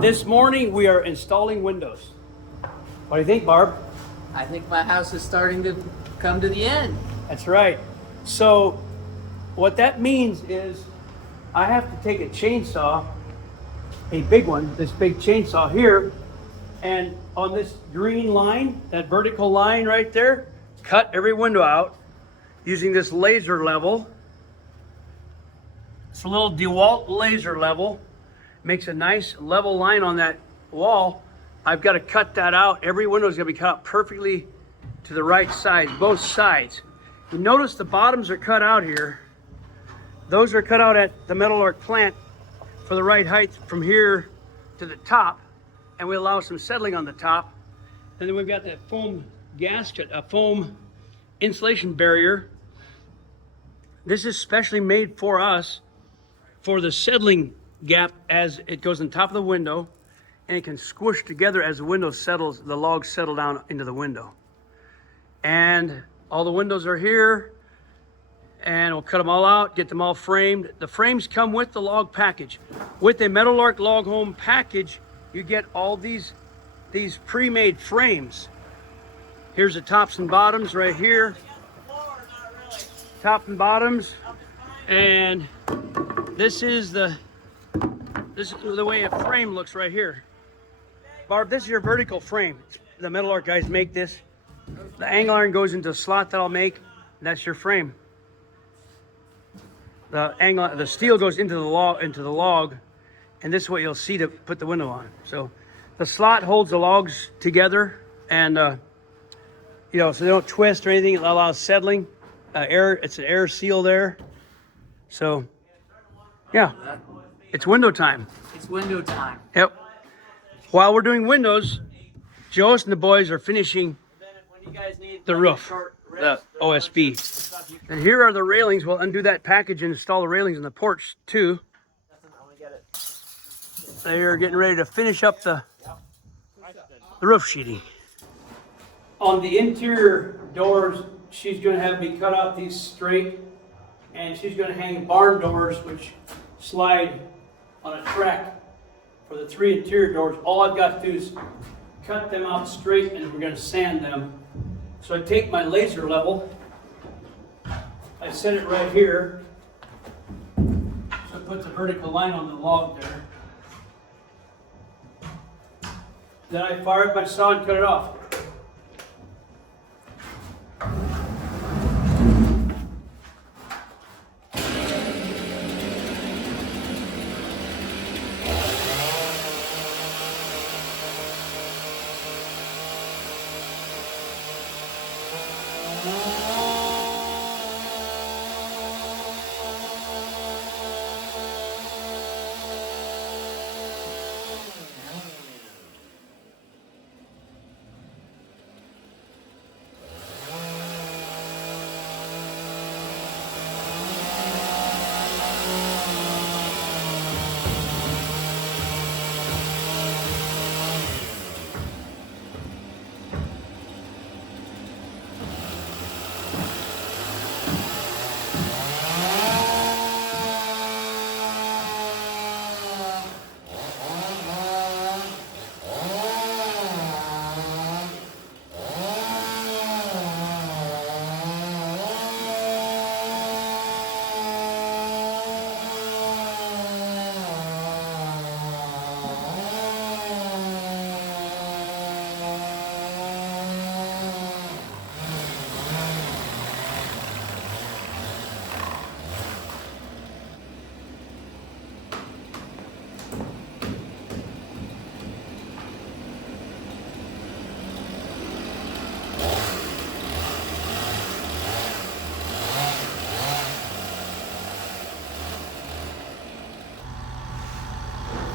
This morning we are installing windows. What do you think, Barb? I think my house is starting to come to the end. That's right. So what that means is I have to take a chainsaw, a big one, this big chainsaw here, and on this green line, that vertical line right there, cut every window out using this laser level. It's a little DeWalt laser level. Makes a nice level line on that wall. I've got to cut that out. Every window is going to be cut out perfectly to the right size, both sides. You notice the bottoms are cut out here. Those are cut out at the Meadowlark plant for the right height from here to the top, and we allow some settling on the top. And then we've got that foam gasket, a foam insulation barrier. This is specially made for us for the settling gap as it goes on top of the window, and it can squish together as the window settles, the logs settle down into the window. And all the windows are here, and we'll cut them all out, get them all framed. The frames come with the log package. With a Meadowlark Log Home package, you get all these pre-made frames. Here's the tops and bottoms right here. Top and bottoms. And this is the way a frame looks right here. Barb, this is your vertical frame. The Meadowlark guys make this. The angle iron goes into a slot that I'll make. That's your frame. The steel goes into the log, and this is what you'll see to put the window on. So the slot holds the logs together, and so they don't twist or anything. It allows settling. It's an air seal there. So yeah, it's window time. It's window time. Yep. While we're doing windows, Joyce and the boys are finishing the roof, the OSB. And here are the railings. We'll undo that package and install the railings in the porch too. They are getting ready to finish up the roof sheeting. On the interior doors, she's going to have me cut out these straight, and she's going to hang barn doors which slide on a track for the 3 interior doors. All I've got to do is cut them out straight, and we're going to sand them. So I take my laser level, I set it right here, so I put the vertical line on the log there. Then I fire up my saw and cut it off.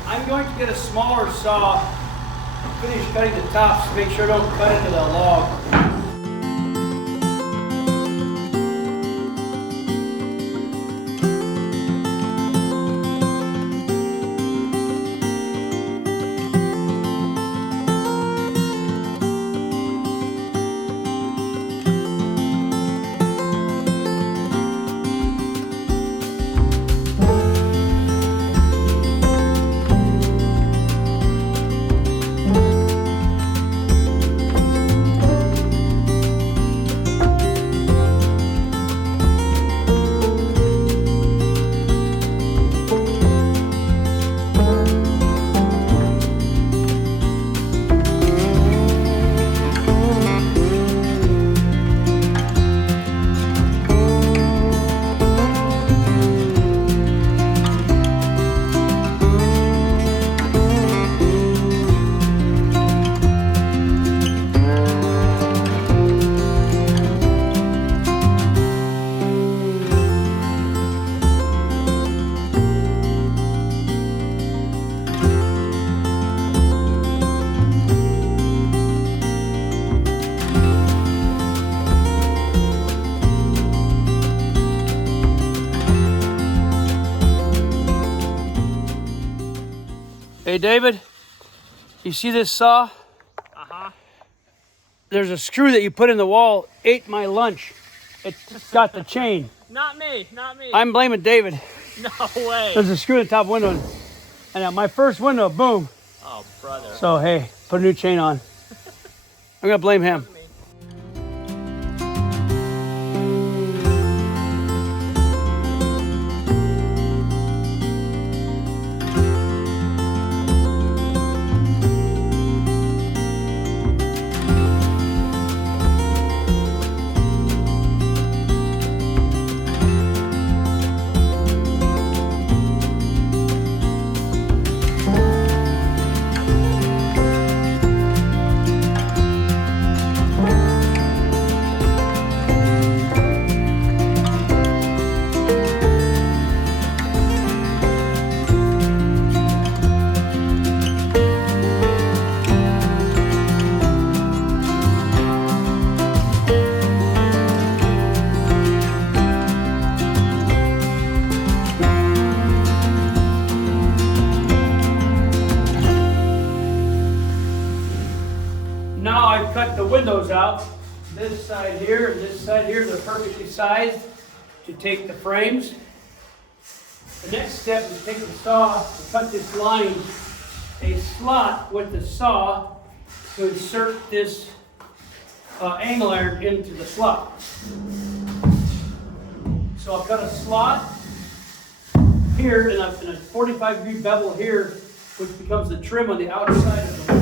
I'm going to get a smaller saw, finish cutting the tops to make sure I don't cut into the log. Hey, David, you see this saw? Uh-huh. There's a screw that you put in the wall, ate my lunch. It's got the chain. Not me, not me. I'm blaming David. No way. There's a screw in the top window. And my first window, boom. Oh, brother. So, hey, put a new chain on. I'm gonna blame him. Now I've cut the windows out. This side here and this side here, they're perfectly sized to take the frames. The next step is take the saw to cut this line, a slot with the saw to insert this angle iron into the slot. So I'll cut a slot here and a 45-degree bevel here, which becomes the trim on the outside of the window.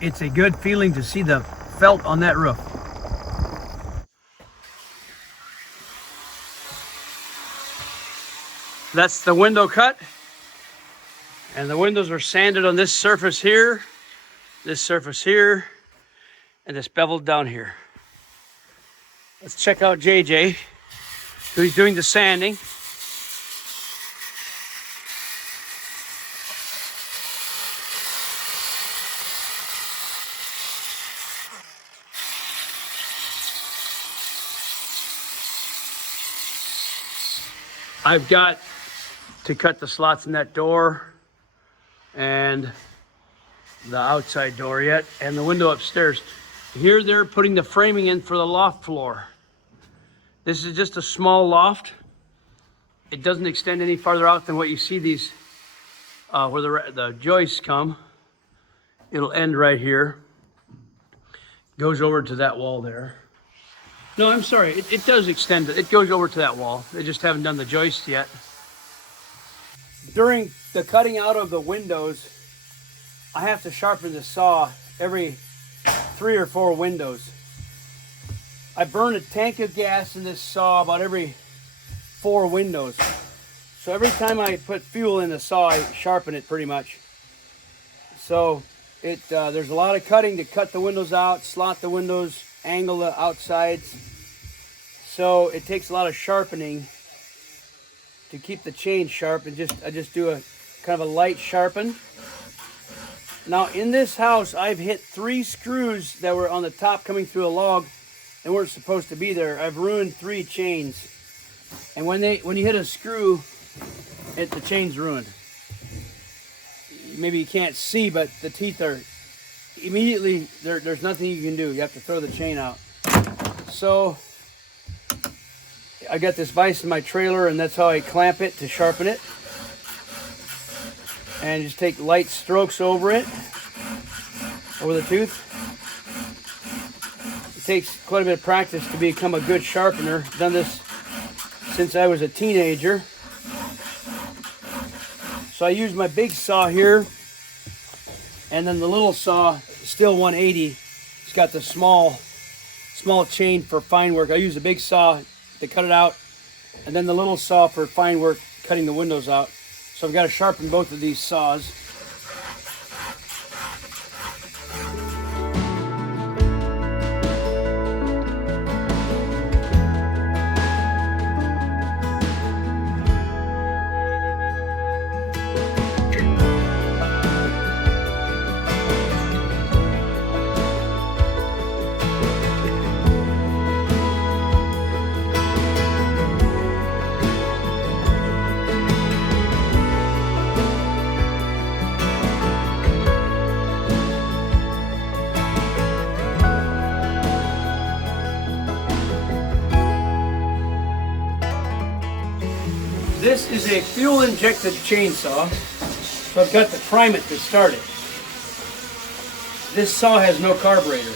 It's a good feeling to see the felt on that roof. That's the window cut. And the windows are sanded on this surface here, and this beveled down here. Let's check out JJ, who's doing the sanding. I've got to cut the slots in that door and the outside door yet, and the window upstairs. Here they're putting the framing in for the loft floor. This is just a small loft. It doesn't extend any farther out than what you see these, where the joists come. It'll end right here. Goes over to that wall there. No, I'm sorry, it does extend. It goes over to that wall. They just haven't done the joist yet. During the cutting out of the windows, I have to sharpen the saw every 3 or 4 windows. I burn a tank of gas in this saw about every 4 windows. So every time I put fuel in the saw, I sharpen it pretty much. So there's a lot of cutting to cut the windows out, slot the windows, angle the outsides. So it takes a lot of sharpening to keep the chain sharp, and I just do a kind of a light sharpen. Now in this house, I've hit 3 screws that were on the top coming through a log and weren't supposed to be there. I've ruined 3 chains. And when you hit a screw, the chain's ruined. Maybe you can't see, but the teeth are immediately, there's nothing you can do. You have to throw the chain out. So I got this vise in my trailer, and that's how I clamp it to sharpen it. And just take light strokes over it, over the tooth. It takes quite a bit of practice to become a good sharpener. I've done this since I was a teenager. So I use my big saw here, and then the little saw, still 180. It's got the small chain for fine work. I use the big saw to cut it out, and then the little saw for fine work, cutting the windows out. So I've got to sharpen both of these saws. This is a fuel-injected chainsaw, so I've got to prime it to start it. This saw has no carburetor,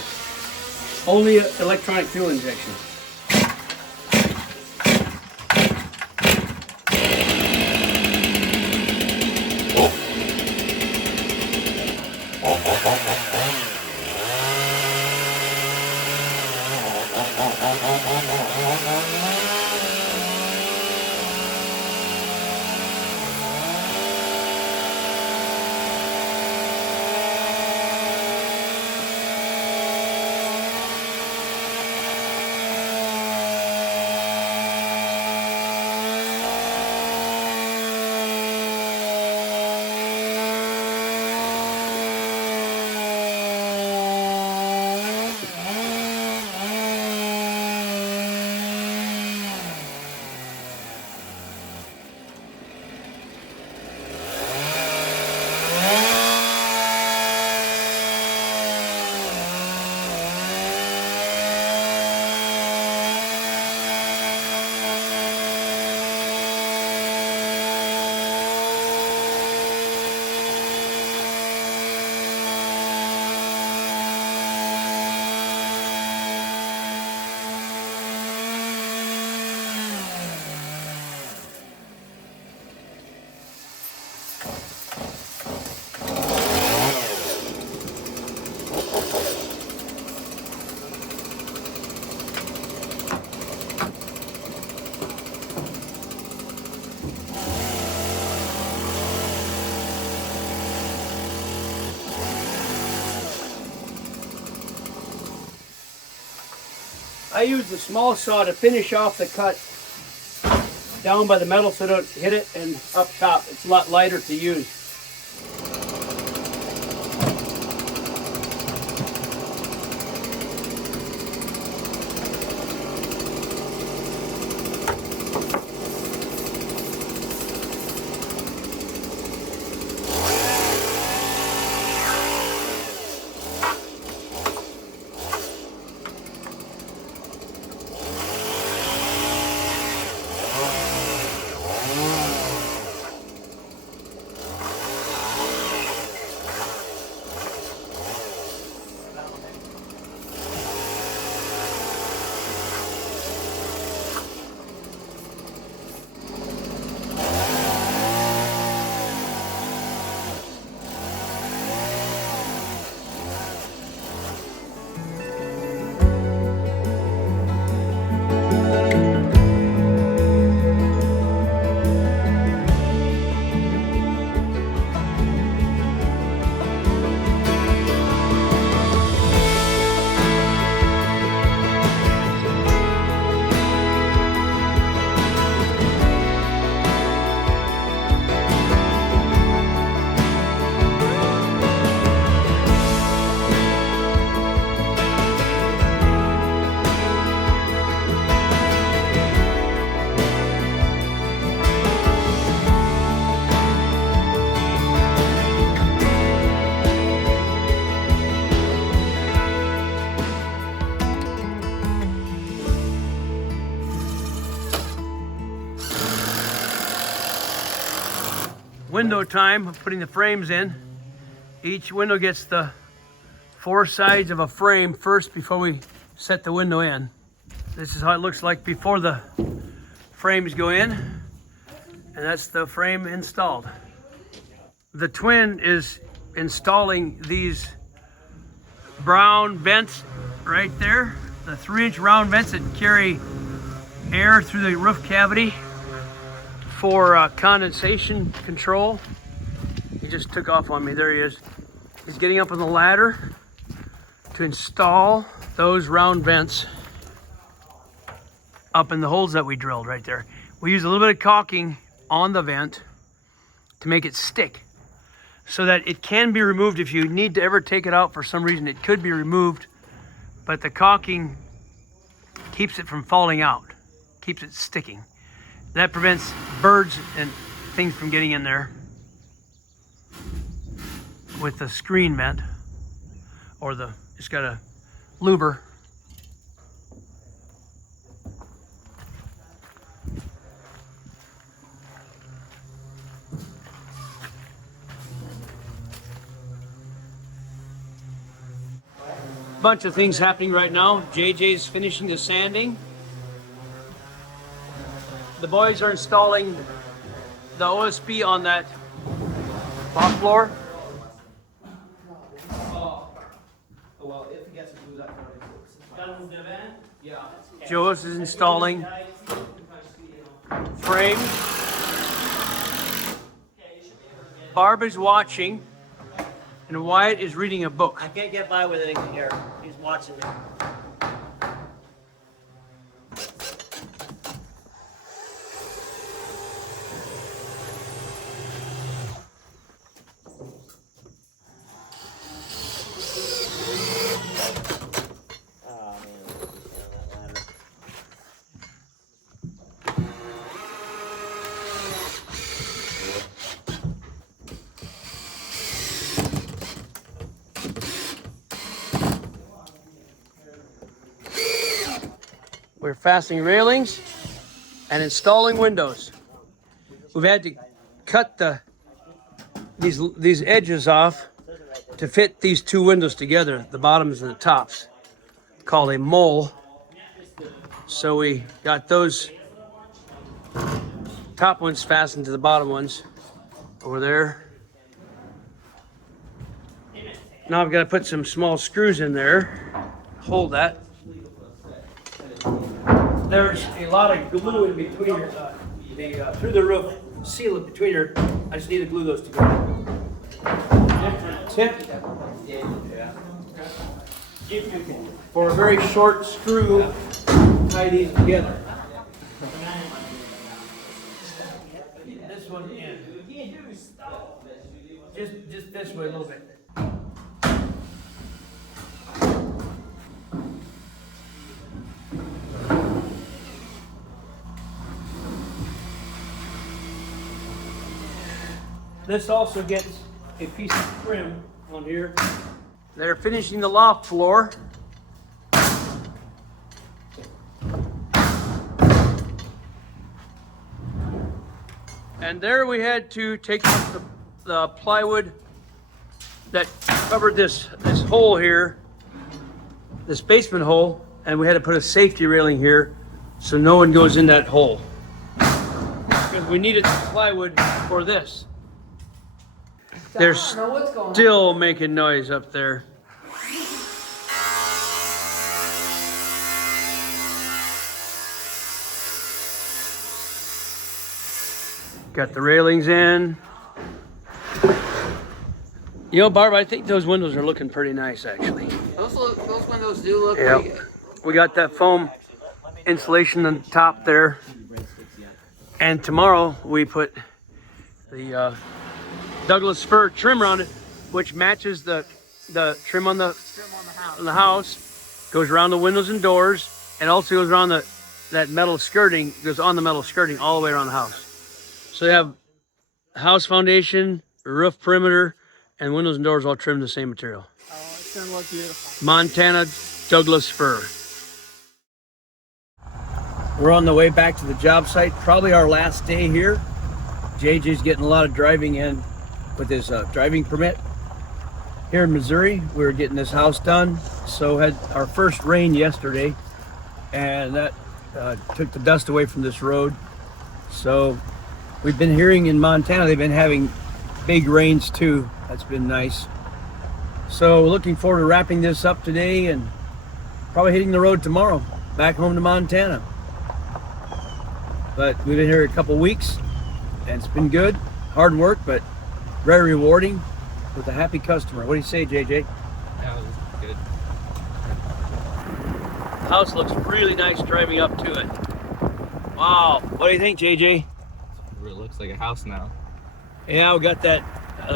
only electronic fuel injection. I use the small saw to finish off the cut down by the metal so I don't hit it, and up top. It's a lot lighter to use. window time of putting the frames in. Each window gets the 4 sides of a frame first before we set the window in. This is how it looks like before the frames go in, and that's the frame installed. The twin is installing these brown vents right there, the 3-inch round vents that carry air through the roof cavity for condensation control. He just took off on me. There he is. He's getting up on the ladder to install those round vents up in the holes that we drilled right there. We use a little bit of caulking on the vent to make it stick so that it can be removed if you need to ever take it out for some reason. It could be removed, but the caulking keeps it from falling out, keeps it sticking. That prevents birds and things from getting in there with the screen vent, or it's got a louver. Bunch of things happening right now. JJ's finishing the sanding. The boys are installing the OSB on that top floor. Joe's is installing frames. Barb is watching, and Wyatt is reading a book. I can't get by with it in here. He's watching me. Oh man, that ladder. We're fastening railings and installing windows. We've had to cut these edges off to fit these 2 windows together, the bottoms and the tops, called a mole. So we got those top ones fastened to the bottom ones over there. Now I've got to put some small screws in there, hold that. There's a lot of glue in between through the roof sealant between here. I just need to glue those together. Different tip for a very short screw. Tie these together. This one in. Just this way a little bit. This also gets a piece of trim on here. They're finishing the loft floor. And there we had to take off the plywood that covered this hole here, this basement hole, and we had to put a safety railing here so no one goes in that hole. Because we needed plywood for this. They're still making noise up there. Got the railings in. You know, Barb, I think those windows are looking pretty nice, actually. Those windows do look Yep. pretty good. We got that foam insulation on the top there. And tomorrow we put the Douglas fir trim around it, which matches the trim on the house. Goes around the windows and doors, and also goes around that metal skirting. Goes on the metal skirting all the way around the house. So they have house foundation, roof perimeter, and windows and doors all trimmed the same material. Oh, it's gonna look beautiful. Montana Douglas fir. We're on the way back to the job site, probably our last day here. JJ's getting a lot of driving in with his driving permit. Here in Missouri, we were getting this house done. So had our first rain yesterday, and that took the dust away from this road. So we've been hearing in Montana, they've been having big rains too. That's been nice. So looking forward to wrapping this up today and probably hitting the road tomorrow, back home to Montana. But we've been here a couple weeks and it's been good, hard work, but very rewarding with a happy customer. What do you say, JJ? That was good. House looks really nice driving up to it. Wow, what do you think, JJ? It really looks like a house now. Yeah, we got that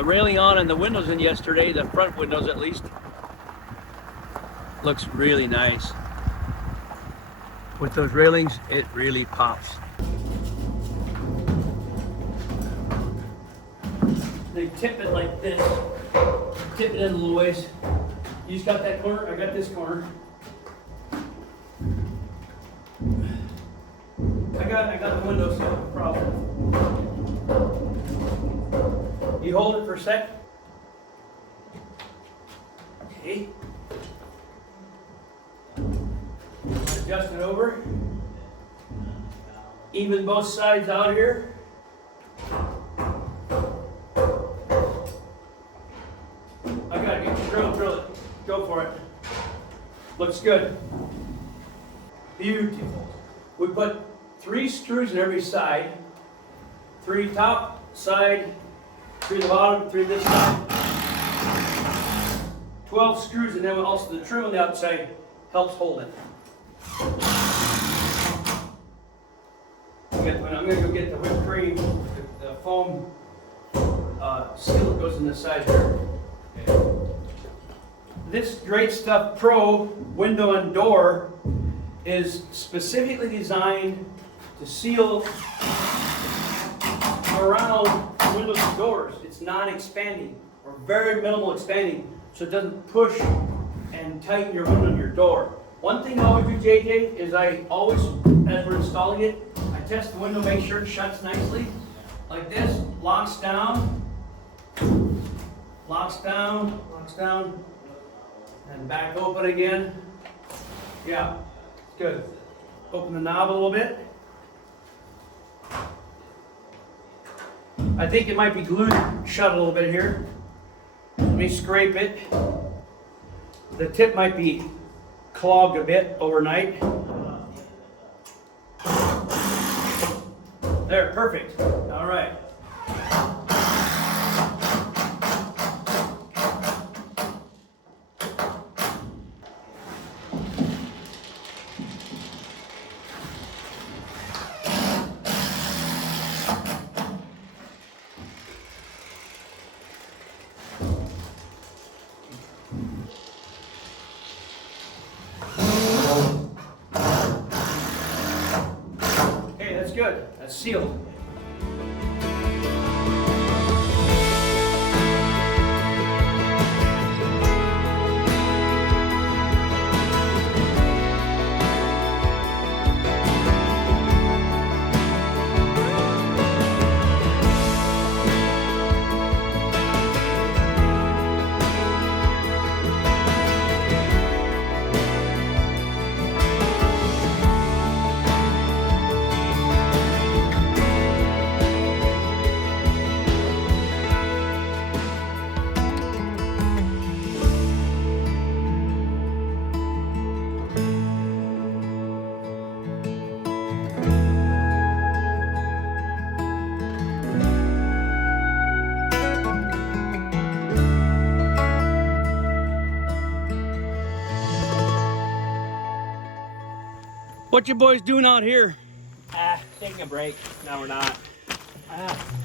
railing on and the windows in yesterday, the front windows at least. Looks really nice. With those railings, it really pops. They tip it like this. Tip it in a little ways. You just got that corner, I got this corner. I got the window, so no problem. You hold it for a sec. Okay. Adjust it over. Even both sides out here. I gotta get the drill it. Go for it. Looks good. Beautiful. We put 3 screws in every side. 3 top, side, 3 the bottom, 3 this side. 12 screws, and then also the trim on the outside helps hold it. I'm going to go get the whipped cream, the foam seal that goes in the side here. Okay. This Great Stuff Pro window and door is specifically designed to seal around windows and doors. It's non-expanding or very minimal expanding, so it doesn't push and tighten your window and your door. One thing I always do, JJ, is I always, as we're installing it, I test the window, make sure it shuts nicely. Like this, locks down, and back open again. Yeah, good. Open the knob a little bit. I think it might be glued shut a little bit here. Let me scrape it. The tip might be clogged a bit overnight. There, perfect. All right. Good. That's sealed. What you boys doing out here? Taking a break. No, we're not.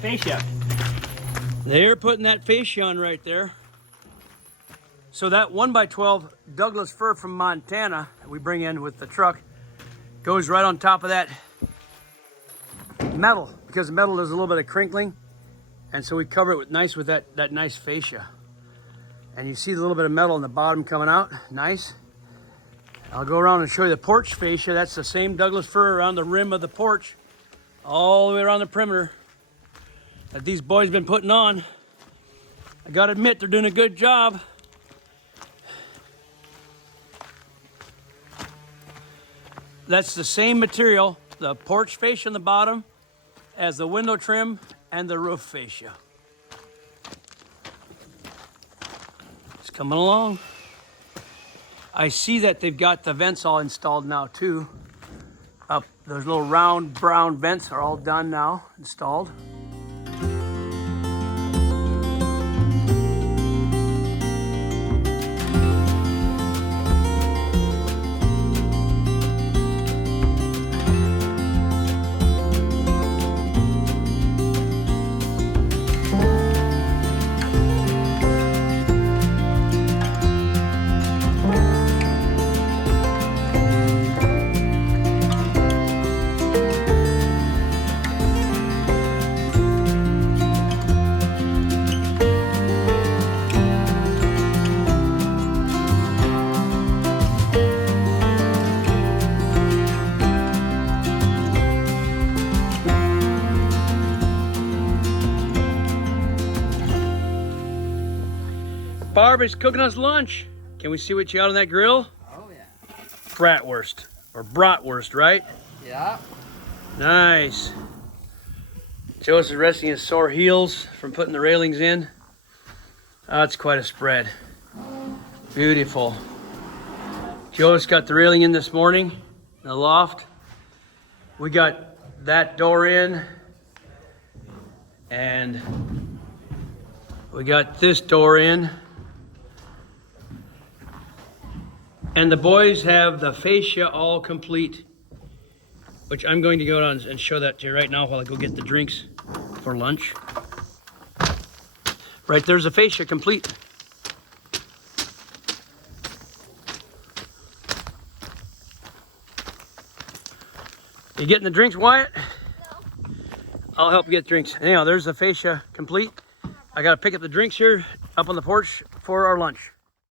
Fascia. They're putting that fascia on right there. So that 1x12 Douglas fir from Montana that we bring in with the truck goes right on top of that metal, because the metal does a little bit of crinkling, and so we cover it with that nice fascia. And you see the little bit of metal on the bottom coming out. Nice. I'll go around and show you the porch fascia. That's the same Douglas fir around the rim of the porch, all the way around the perimeter. that these boys been putting on. I gotta admit, they're doing a good job. That's the same material, the porch fascia on the bottom, as the window trim and the roof fascia. It's coming along. I see that they've got the vents all installed now too. Up, those little round brown vents are all done now, installed. Barb is cooking us lunch. Can we see what you got on that grill? Oh yeah. Bratwurst, or bratwurst, right? Yeah. Nice. Joe's is resting his sore heels from putting the railings in. That's quite a spread. Beautiful. Joe's got the railing in this morning in the loft. We got that door in, and we got this door in. And the boys have the fascia all complete, which I'm going to go down and show that to you right now while I go get the drinks for lunch. Right there's the fascia complete. You getting the drinks, Wyatt? No. I'll help you get drinks. Anyhow, there's the fascia complete. I gotta pick up the drinks here up on the porch for our lunch.